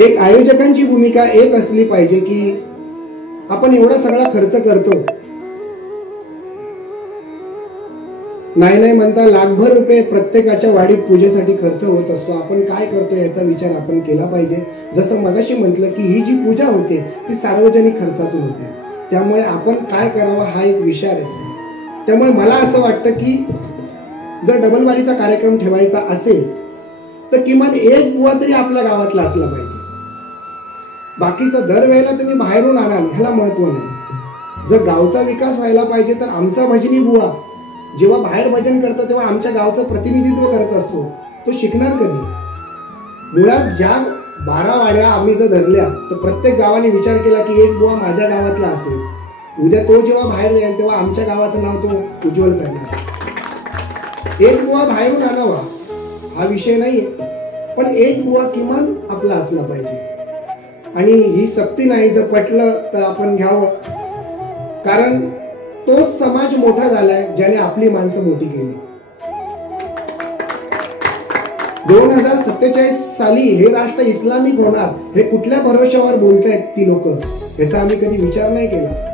एक आयोजकांची भूमिका एक असली पाहिजे की आपण एवढा सगळा खर्च करतो, नाही म्हणता लाखभर रुपये प्रत्येकाच्या वाडीत पूजेसाठी खर्च होत असतो. आपण काय करतो याचा विचार आपण केला पाहिजे. जसं मगाशी म्हटलं की ही जी पूजा होते ती सार्वजनिक खर्चातून होते, त्यामुळे आपण काय करावं हा एक विचार आहे. त्यामुळे मला असं वाटतं की जर डबलबारीचा कार्यक्रम ठेवायचा असेल तर किमान एक बुवा तरी आपल्या गावातला असला पाहिजे. बाकीचं दरवेळेला तुम्ही बाहेरून आणाल ह्याला महत्व नाही. जर गावचा विकास व्हायला पाहिजे तर आमचा भजनी बुवा जेव्हा बाहेर भजन करतो तेव्हा आमच्या गावचं प्रतिनिधित्व करत असतो. तो शिकणार कधी? मुळात ज्या 12 वाड्या आम्ही जर धरल्या तर प्रत्येक गावाने विचार केला की एक बुवा माझ्या गावातला असेल. उद्या तो जेव्हा बाहेर जाईल तेव्हा आमच्या गावाचं नाव तो उज्ज्वल करणार. एक बुवा बाहेरून आणावा हा विषय नाहीये, पण एक बुवा किमान आपला असला पाहिजे. आणि ही सक्ती नाही, जर पटलं तर आपण घ्यावं, कारण तोच समाज मोठा झालाय ज्याने आपली माणसं मोठी केली. 2047 साली हे राष्ट्र इस्लामिक होणार हे कुठल्या भरोश्यावर बोलतायत ती लोक, याचा आम्ही कधी विचार नाही केला.